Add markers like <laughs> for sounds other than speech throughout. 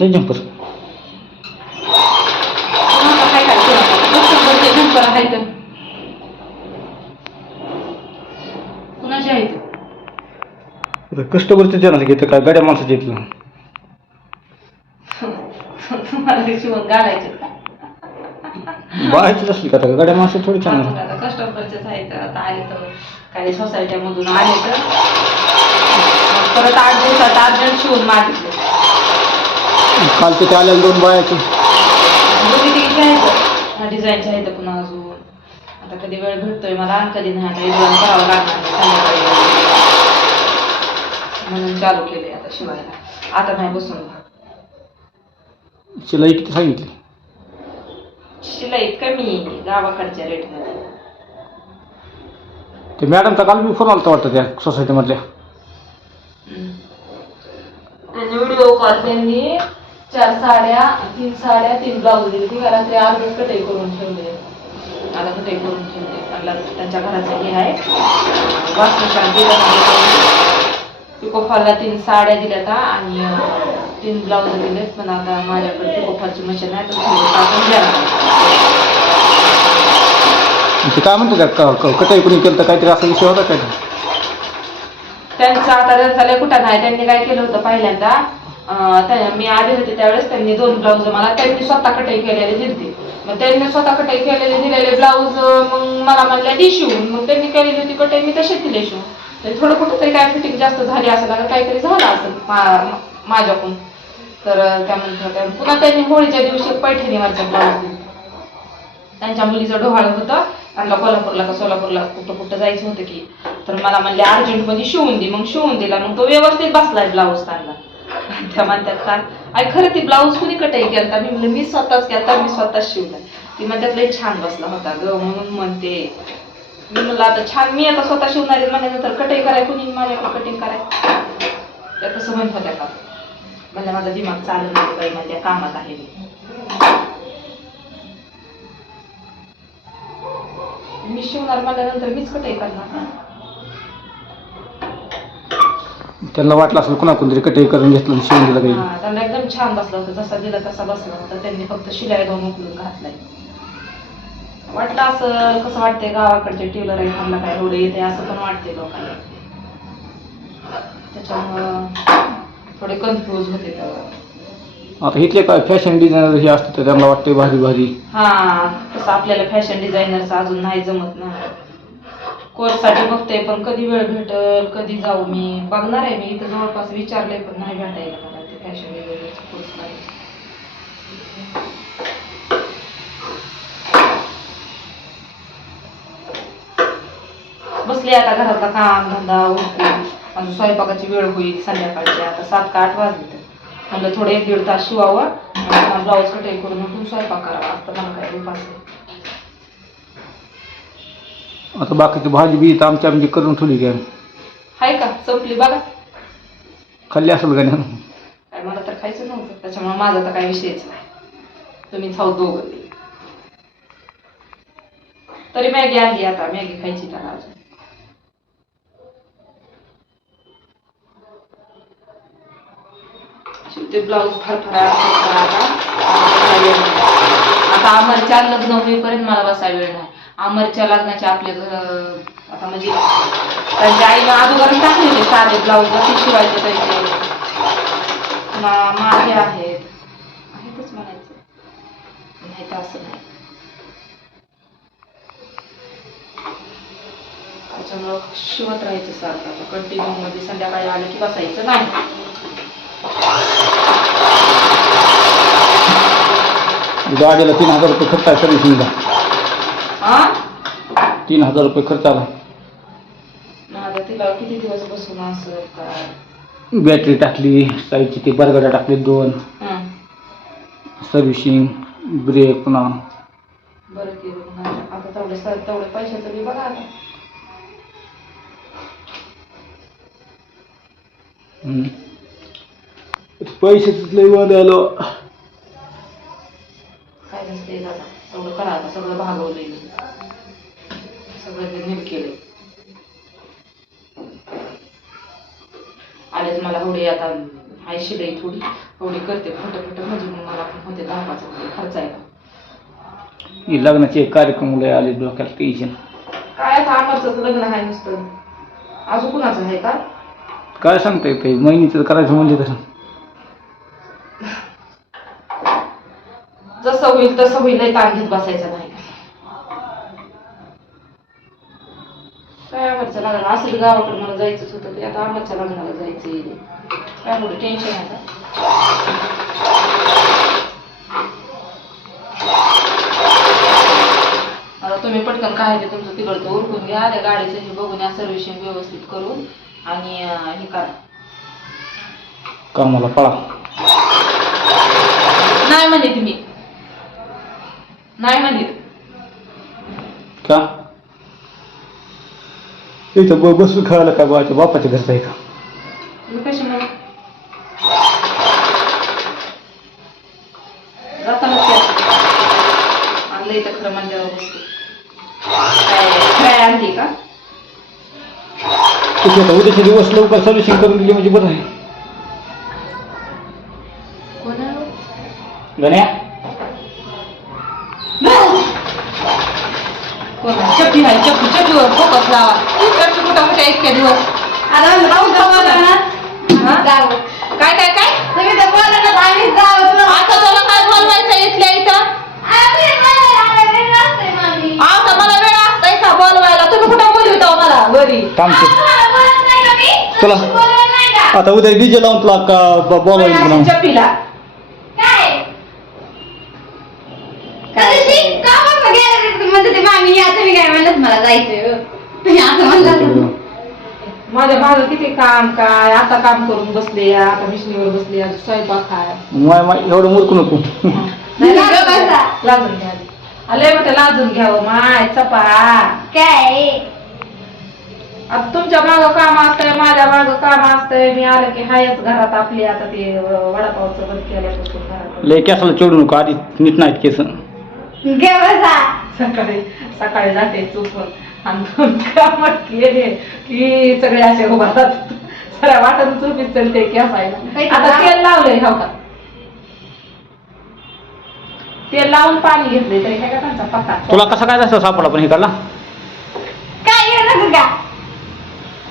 कोणाचा जम्पर कस्टमरचे जनाचे घेतं काय गाड्या माणसाचे का बाहेरचीच असली का आता गाड्या माणसं थोडी छान कस्टमरचेच आहेत आता आले तर काही सोसायट्यामधून आले तर परत आठ दिवसात अर्जंट शिवून मागितले काल तिथे आलेल्या दोन बायाचे आहेत पुन्हा अजून. आता कधी वेळ भेटतोय मला आणि कधी नाही आता इजवण करावं लागणार आहे संध्याकाळी म्हणून चालू केले आता शिवायला. आता नाही बसून शिलाई किती सांगितली? शिलाई कमी गावाकडच्या रेटमध्ये ते मॅडमचा काल मी फोन आलता वाटतं त्या सोसायटीमधल्या व्हिडिओ कॉल त्यांनी चार साड्या तीन साड्या तीन ब्लाऊज दिली ती घरातले अर्धच कटाई करून ठेवले. आता कटाई करून ठेवले. मला त्यांच्या घराचं हे आहे. दिलं पिकोफॉलला तीन साड्या दिल्यात हा आणि तीन ब्लाऊज दिलेत. पण आता माझ्याकडे पिकोफॉलची मशीन आहे तर काय म्हणतो कटाई कोणी केलं तर काहीतरी असा विषय होता काय त्यांचा आता त्यांचा लय कुठं? नाही त्यांनी काय केलं होतं पहिल्यांदा? मी आले होते त्यावेळेस त्यांनी दोन ब्लाऊज मला त्यांनी स्वतः कटाई केलेले दिले मग त्यांनी स्वतः कटाई केलेले दिलेले ब्लाऊज मग मला म्हणल्या दी शिवून. मग त्यांनी केलेली होती कटाई मी तसे दिले शिवून. तर थोडं कुठं तरी काय फिटिंग जास्त झाली असेल आणि काहीतरी झालं असेल माझ्याकडून. तर त्या म्हणत पुन्हा त्यांनी होळीच्या दिवशी पैठणीवरचा ब्लाऊज दिला. त्यांच्या मुलीचं डोहाळ होतं. त्यांना कोल्हापूरला का सोलापूरला कुठं कुठं जायचं होतं की. तर मला म्हणले अर्जंटमध्ये शिवून दे. मग शिवून दिला. मग तो व्यवस्थित बसलाय ब्लाऊज त्यांना. त्या म्हणतात का आई खरं ती ब्लाऊज कुणी कटाई केलता मी म्हणलं मी स्वतःच केलता मी स्वतःच शिवला. ती म्हणतात लई छान बसला होता ग म्हणून म्हणते. मी म्हणलं आता छान मी आता स्वतः शिवणार आहे. म्हणल्यानंतर कटाई कराय कुणी माझ्याकडे कटिंग कराय? त्या कसं म्हणत होत्या का म्हणजे माझा दिमाग चालू नाही बाई माझ्या कामात आहे मी. मी शिवणार म्हणल्यानंतर मीच कटाई करणार? त्यांना वाटलं असेल कुणा कोणतरी कटाई करून घेतलं आणि शिवून दिलं काही. हा, त्यांना एकदम छान बसलं होतं. जसा दिला तसा बसला होता. त्यांनी फक्त शिलाई दोन उकलून घातलाय. वाटलं असं कसं वाटतंय गावाकडचे टेलर आहे त्यांना काय एवढं येते असं पण वाटते लोकांना. त्याच्यामुळं थोडे कन्फ्यूज होते तेव्हा आता इथले काय फॅशन डिझायनर हे असतं तर त्यांना वाटते भारी भारी हा तसं आपल्याला फॅशन डिझायनरचं अजून नाही जमत ना. कोर्ससाठी बघते पण कधी वेळ भेटल कधी जाऊ मी. बघणार आहे मी. इथं जवळपास विचारले पण नाही भेटायला मला ते फॅशन डिझायनरचं कोर्स बसले आता घरातला काम धंदा उरकून. अजून स्वयंपाकाची वेळ होईल संध्याकाळची. आता सात का आठ वाजले तर म्हणलं थोडे एक दीड तास शिवावं. आणि ब्लाऊज कटाई करून उठून स्वयंपाक करावा. आता मला काय उपास आहे आता बाकीची भाजी बी तर आमच्या आमची करून ठेवली काय हाय का? संपली बघा. खाल्ली असेल का नाही? काय मला तर खायचं नव्हतं. त्याच्यामुळे माझा तर काही विषयच नाही. तुम्ही खाऊ दोघं. तरी मॅगी आली आता. मॅगी खायची त्याला अजून. शिवते ब्लाऊज फरफरा फरफरा आता. आता अमरच्या लग्न होईपर्यंत मला बसायला वेळ नाही. अमरच्या लग्नाच्या आपल्या घर आता म्हणजे त्यांच्या आईनं अगोदर टाकले होते साधे ब्लाऊज ते शिवायचे त्यांचे. माझे आहेत. आहेतच म्हणायचं. नाही तर असं नाही. त्याच्यामुळं शिवत राहायचं सारखं आता. कंटिन्यू मध्ये म्हणजे संध्याकाळी आलं की बसायचं नाही. गाडीला तीन हजार रुपये खर्च सर्व्हिसिंगला तीन हजार रुपये खर्च आला. माझा तिला किती दिवस बसून असं काय बॅटरी टाकली साईडची ती बरगड्या टाकली दोन. हं. सर्व्हिसिंग ब्रेक पुन्हा. बरं केलं पुन्हा. आता. तेवढे स- तेवढे पैशाचं बी बघा आता. हम्म. पैसे लय वाद आलो. आलेच मला एवढे आता आहे शिलाई थोडी एवढी करते फट फट म्हणजे मग मला पण होते दहा पाच रुपये खर्चायला ही लग्नाचे कार्यक्रम लय आले डोक्याला टेन्शन काय आता आमचं लग्न आहे नुसतं? अजून कुणाचं आहे का? काय सांगता येते महिनीचं करायचं म्हणजे तर जसं होईल तसं होईल ताण घेत बसायचं नाही. काय आमरच्या लग्नाला असं गावाकडे मला जायचंच होतं ते. आता आमरच्या लग्नाला जायचं काय मोठं टेन्शन आहे का आता तुम्ही पटकन काय ते तुमचं तिकडचं उरकून घ्या. त्या गाडीचं हे बघून या सर्व्हिसिंग व्यवस्थित करून आणि अं, हे करा. कामाला पळा. नाही म्हणले तुम्ही. नाही म्हणले. का? इथं ब- बसून खायला काय बाच्या बापाच्या घरचा आहे का मी कशी म्हणू जाताना आणलं इथं खरं म्हणल्यावर वस्तू काय काय आणली का तिथे आता उद्याचे दिवस लवकर सर्व्हिसिंग करून दिली म्हणजे बरं आहे कोण आहे? गण्या कोण आहे? चप्पी चप्पीवर फोकस लावा चप्पी कुठं कुठे इतक्या दिवस? काय काय काय आता तुला काय बोलवायचं इथल्या इथं आता मला वेळ असताय का बोलवायला तुम्ही कुठं बोलवता मला घरी थांबते तुला आता उद्या डीजे लावून तुला का ब- मला जायचंय असं म्हणलं माझ्या भाऊ किती काम काय आता काम करून बसले आता मिशनीवर बसले आज स्वयंपाक माय माय एवढं मूर्ख नको. नाही. लाजून घ्या. आले म्हटलं लाजून घ्यावं माय चपा. काय? आता तुमच्या मागं काम असतंय माझ्या मागं काम असतंय. मी आलं की हायच घरात आपली आता ते वडापावचं बंद केल्यापासून घरात. लय कॅसला चढू नको आधी नीट नाहीत केस. गे बसा. सकाळी सकाळी जाते चुकून. आणि दोन काम केले की सगळे असे उभारतात सगळ्या वाटत चुकीत चलते की असायला आता तेल लावलंय हो का? तेल लावून पाणी घेतलंय तरी काय का त्यांचा पत्ता तुला कसा काय जास्त सापडला पण हे काढला काय नको का?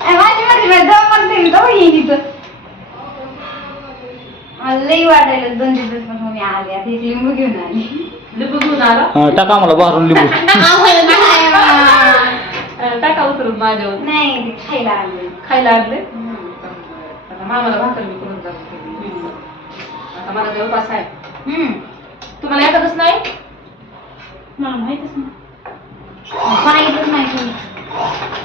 अरे माझी माझी माझी जाऊ म्हणते मी जाऊ येईन तिथं मला लई वाटायला दोन दिवसपासून मी आले आता एक लिंबू घेऊन आली. लिंबू घेऊन आला हा, टाका आम्हाला बाहेरून लिंबू. <laughs> अं, टाका उतरून माझ्यावर. नाही ते खायला आले खायला आणले? आता मामाला भाकर मी करून जातो. आता मला उपास आहे. हम्म. तुम्हाला एखादच नाही? मला माहितच नाही. सांगितलंच नाही कोणी.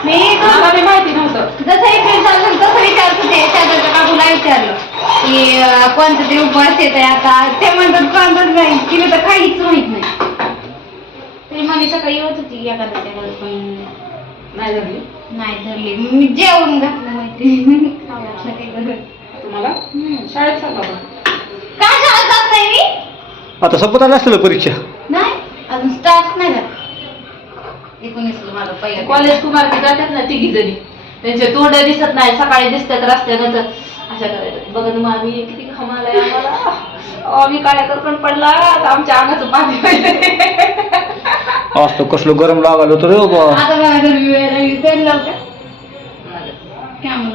मी मला बी माहिती नव्हतं. जसं इकडे चाललं तसं विचारत होते. शेजारच्या काकूला विचारलं. की कोणतं ते उपवास येत आहे आता ते म्हणतात कोणतंच नाही तिला तर काहीच माहीत नाही. तरी मम्मी सकाळी येत होती एखाद्या पण नाही झाली नाही धरली. मी जेवण घातलं मैत्रिणी खाऊ घातलं काही करत तुम्हाला? हम्म. शाळेत सांगा पण काय शाळेत जात नाही मी? आता संपत आलं असलं परीक्षा. नाही अजून स्टार्ट नाही झालं. एकोणीसला माझा पहिला कॉलेज कुमारती जातात ना तिघी जणी. त्यांचे तोंड दिसत नाही सकाळी दिसतात रस्त्यानंतर. अशा करायला बघा ना मामी किती खमालाय आम्हाला. आम्ही काळ्या करकण पडला आता आमच्या अंगाचं पाणी तर कसलं गरम लागायला होतं रे बाबा. आता मला घरी वेळ काय म्हणू